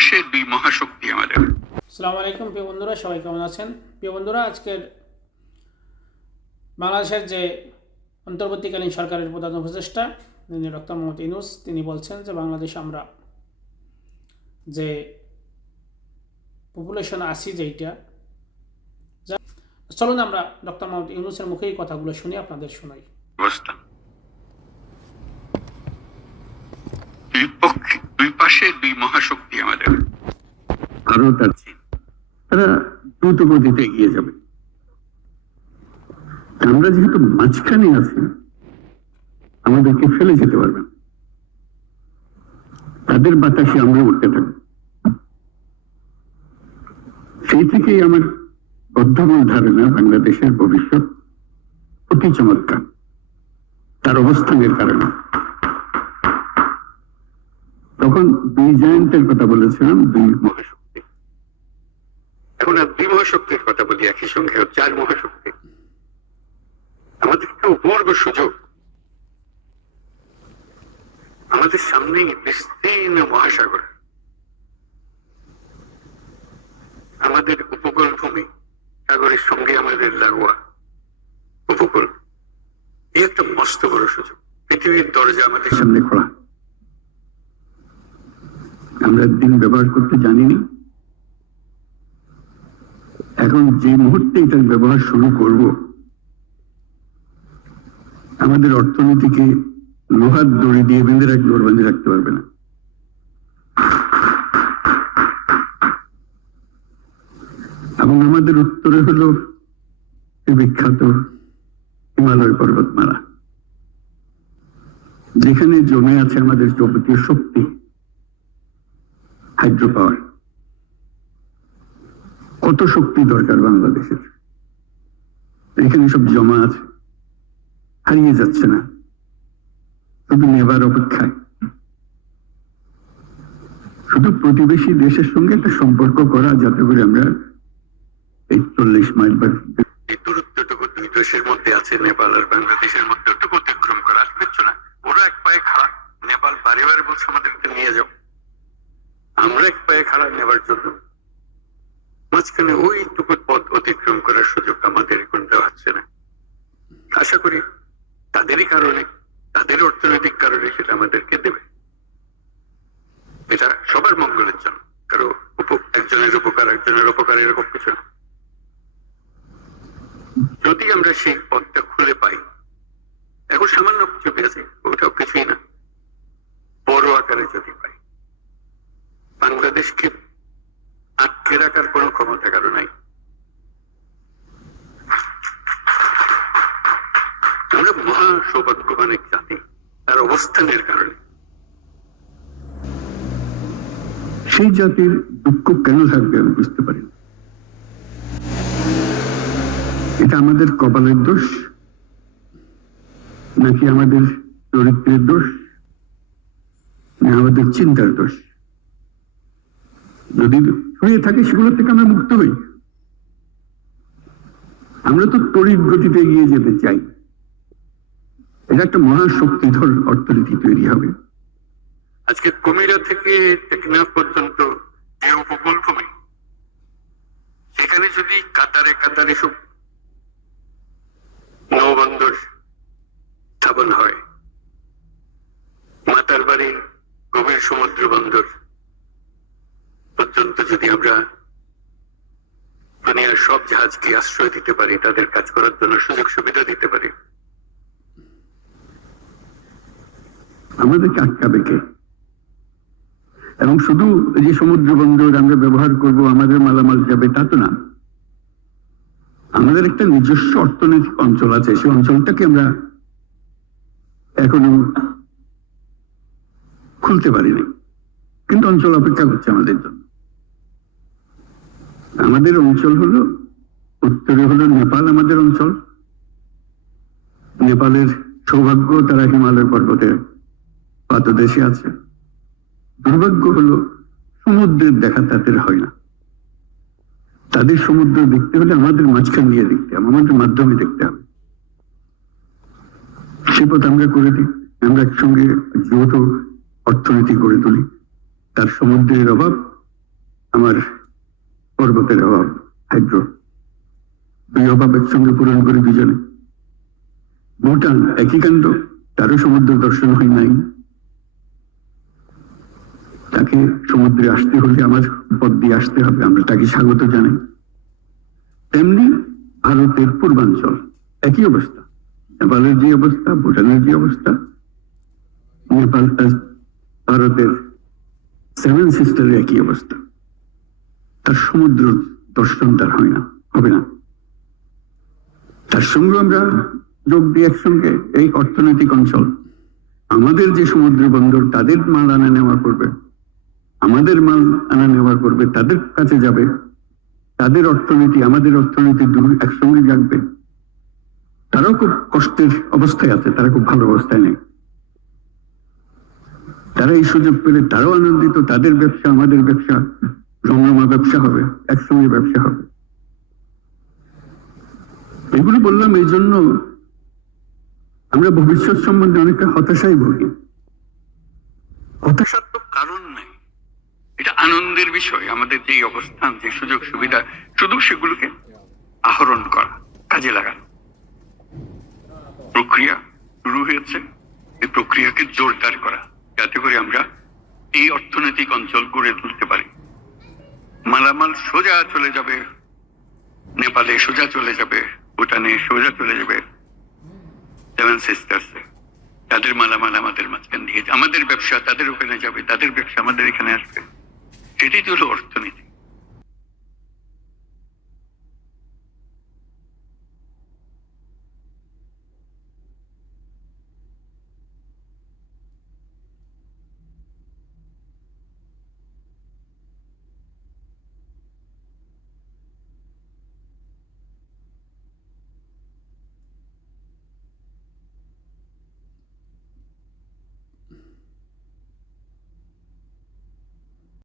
পাশের দুই মহাশক্তি আমাদের। আসসালামু আলাইকুম প্রিয় বন্ধুরা সবাই কেমন আছেন? প্রিয় বন্ধুরা আজকের বাংলাদেশের যে অন্তর্বর্তীকালীন সরকারের প্রধান উপদেষ্টা তিনি ডক্টর মোহাম্মদ ইনুস তিনি বলছেন যে বাংলাদেশে আমরা যে পপুলেশন আসি যেইটা চলুন আমরা ডক্টর মোহাম্মদ ইউনুসের মুখেই কথাগুলো শুনি আপনাদের শোনাই। দুই দুই মহাশক্তি আমাদের। ভারত আর চীন তারা দ্রুত গতিতে এগিয়ে যাবে। আমরা যেহেতু মাঝখানে আছি, আমাদেরকে ফেলে যেতে পারবেন তাদের বাতাসে আমরা উঠতে থাকব। সেই থেকেই আমার বদ্ধমূল ধারণা, বাংলাদেশের ভবিষ্যৎ অতি চমৎকার। তার অবস্থানের কারণে। তখন দুই জায়ান্টের কথা বলেছিলাম, দুই মহাশক্তি। এখন আর দুই মহাশক্তির কথা বলি, একই সঙ্গে চার মহাশক্তি। আমাদের একটা অপূর্ব সুযোগ। আমাদের সামনেই বিস্তীর্ণ মহাসাগর। আমাদের উপকূল ভূমি সাগরের সঙ্গে আমাদের লাগোয়া উপকূল। এই একটা মস্ত বড় সুযোগ। পৃথিবীর দরজা আমাদের সামনে খোলা। আমরা দিন ব্যবহার করতে জানিনি। এখন যে মুহূর্তে এটার ব্যবহার শুরু করব, আমাদের অর্থনীতিকে লোহার দড়ি দিয়ে বেঁধে রাখলে ওর বেঁধে রাখতে পারবে না। এবং আমাদের উত্তরে হলো বিখ্যাত হিমালয় পর্বতমালা। যেখানে জমে আছে আমাদের যাবতীয় শক্তি। হাইড্রো পাওয়ার কত শক্তি দরকার বাংলাদেশের? এখানে সব জমা আছে। হারিয়ে যাচ্ছে না। শুধু নেবার অপেক্ষায়। শুধু প্রতিবেশী দেশের সঙ্গে একটা সম্পর্ক করা, যাতে করে আমরা এই চল্লিশ মাইল বা দূরত্বটুকু দুই দেশের মধ্যে আছে, নেপাল আর বাংলাদেশের মধ্যে। অতিক্রম করা আসতে না ওরা এক পায়ে খাড়া, নেপাল বারে বারে বলছে আমাদেরকে নিয়ে যাও। এক পায়ে খাড়া নেবার জন্য। মাঝখানে ওইটুকু পথ অতিক্রম করার সুযোগ আমাদের এখন দেওয়া হচ্ছে না। আশা করি তাদেরই কারণে, তাদের অর্থনৈতিক কারণে সেটা আমাদেরকে দেবে। এটা সবার মঙ্গলের জন্য, কারও একজনের উপকার একজনের উপকার এরকম কিছু না। যদি আমরা সেই পথটা খুলে পাই, এখন সামান্য কিছু পেয়েছি ওটাও কিছুই না। বড় আকারে যদি পাই। বাংলাদেশকে আটকে রাখার কোন ক্ষমতা কারও নাই। আমরা মহা সৌভাগ্যবান এক জাতি, তার অবস্থানের কারণে। সেই জাতির দুঃখ কেন থাকবে আমি বুঝতে পারি। এটা আমাদের কপালের দোষ, নাকি আমাদের চরিত্রের দোষ, না আমাদের চিন্তার দোষ? যদি হয়ে থাকে সেগুলো থেকে আমরা মুক্ত হই। আমরা তো তড়িৎ গতিতে এগিয়ে যেতে চাই। এটা একটা মহাশক্তিধর অর্থনীতি তৈরি হবে। আজকে কুমিরা থেকে টেকনাফ পর্যন্ত যে উপকূল ভূমি। সেখানে যদি কাতারে কাতারে সব নৌবন্দর স্থাপন হয়, মাতার বাড়ি গভীর সমুদ্র বন্দর পর্যন্ত যদি আমরা দুনিয়ার সব আশ্রয় দিতে পারি, তাদের কাজ করার জন্য সুযোগ সুবিধা দিতে পারি। আমাদেরকে আটকাবে কে এবং শুধু যে সমুদ্র বন্দর আমরা ব্যবহার করব, আমাদের মালামাল যাবে, তা তো না। আমাদের একটা নিজস্ব অর্থনৈতিক অঞ্চল আছে, সেই অঞ্চলটাকে আমরা এখনও খুলতে পারিনি। কিন্তু অঞ্চল অপেক্ষা করছে আমাদের জন্য। আমাদের অঞ্চল হলো উত্তরে হলো নেপাল, আমাদের অঞ্চল। নেপালের সৌভাগ্য, তারা হিমালয় পর্বতের পাদদেশে আছে। দুর্ভাগ্য হলো, সমুদ্রের দেখা তাদের হয় না। তাদের সমুদ্র দেখতে হলে আমাদের মাঝখান দিয়ে দেখতে হবে, আমাদের মাধ্যমে দেখতে হবে। সে পথ আমরা করে দিই। আমরা একসঙ্গে যৌথ অর্থনীতি গড়ে তুলি। তার সমুদ্রের অভাব, আমার পর্বতের অভাব, হাইড্রো। দুই অভাব একসঙ্গে পূরণ করে দুজনে। ভুটান একই কাণ্ড তারও সমুদ্র দর্শন হয় নাই। তাকে সমুদ্রে আসতে হলে আমার পথ দিয়ে আসতে হবে, আমরা তাকে স্বাগত জানাই। তেমনি ভারতের পূর্বাঞ্চল, একই অবস্থা। নেপালের যে অবস্থা, ভুটানের যে অবস্থা, নেপাল ভারতের সেভেন সিস্টারের একই অবস্থা। তার সমুদ্র দর্শন তার হয় না, হবে না। তার সঙ্গে আমরা যোগ দিয়ে একসঙ্গে এই অর্থনৈতিক অঞ্চল। আমাদের যে সমুদ্র বন্দর, তাদের মাল আনা নেওয়া করবে। আমাদের মাল আনা নেওয়া করবে, তাদের কাছে যাবে। তাদের অর্থনীতি, আমাদের অর্থনীতি দুই একসঙ্গে জাগবে তারাও খুব কষ্টের অবস্থায় আছে, তারা খুব ভালো অবস্থায় নেই। তারা এই সুযোগ পেলে তারাও আনন্দিত, তাদের ব্যবসা, আমাদের ব্যবসা, রমরমা ব্যবসা হবে, একসঙ্গে ব্যবসা হবে। এগুলো বললাম এই জন্য আমরা ভবিষ্যৎ সম্বন্ধে অনেকটা হতাশাই ভুগি। হতাশার তো কারণ নাই। এটা আনন্দের বিষয়, আমাদের যে অবস্থান, যে সুযোগ সুবিধা, শুধু সেগুলোকে আহরণ করা, কাজে লাগানো। প্রক্রিয়া শুরু হয়েছে, এই প্রক্রিয়াকে জোরদার করা, যাতে করে আমরা এই অর্থনৈতিক অঞ্চল গড়ে তুলতে পারি। মালামাল সোজা চলে যাবে, নেপালে সোজা চলে যাবে ভুটানে সোজা চলে যাবে। সেভেন সিস্টার্স তাদের মালামাল আমাদের মাঝখান দিয়ে আমাদের ব্যবসা তাদের ওখানে যাবে, তাদের ব্যবসা আমাদের এখানে আসবে। সেটাই তো হলো অর্থনীতি।